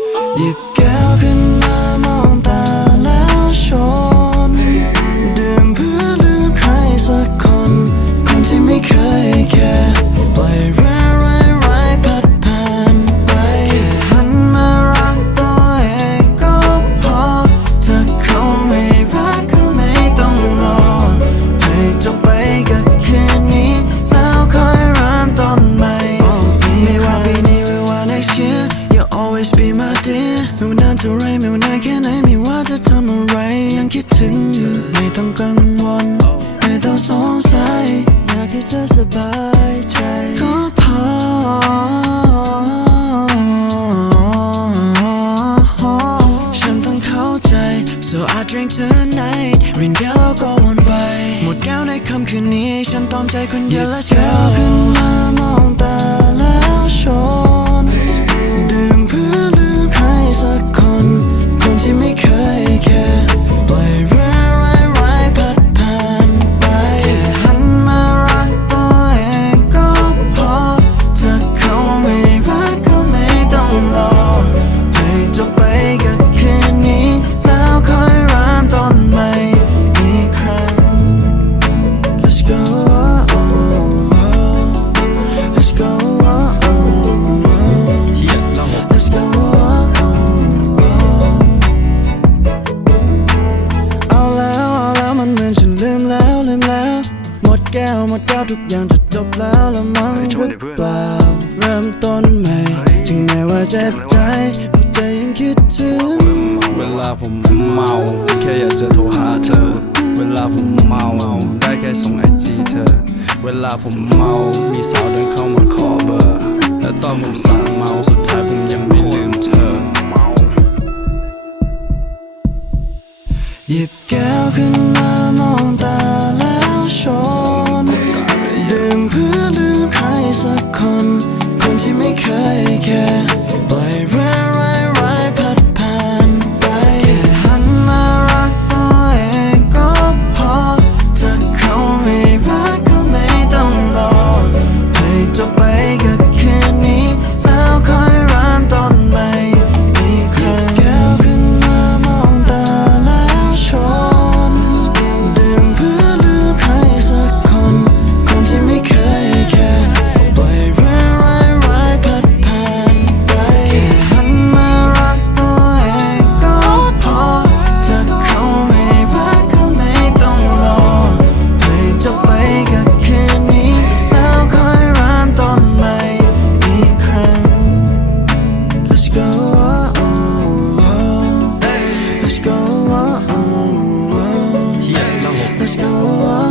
You จะทำอะไรยังคิดถึงไม่ต้องกังวล ไม่ต้องสงสัยอยากให้เธอสบายใจก็พอฉันต้องเข้าใจ so I drink tonight รินแก้วแล้วก็วนไปหมดแก้วในค่ำคืนนี้ ฉันตอมใจคนเดียวและเธอขึ้นมามองตาแล้วชน วหมดแก้วทุกอย่างจะจบแล้วละมั้งหรือเปล่า เริ่มต้นใหม่ถึงแม้ว่าเจ็บใจหัวใจยังคิดถึง เวลาผมเมา แค่อยากจะโทรหาเธอ เวลาผมเมาได้แค่ส่งไอจีเธอ เวลาผมเมา มีสาวเดินเข้ามาขอเบอร์ และตอนผมสั่งเมาสุดท้ายผมยังไม่ลืมเธอหยิบแก้วขึ้นมามองตาแล้วชน ดื่ Let's go.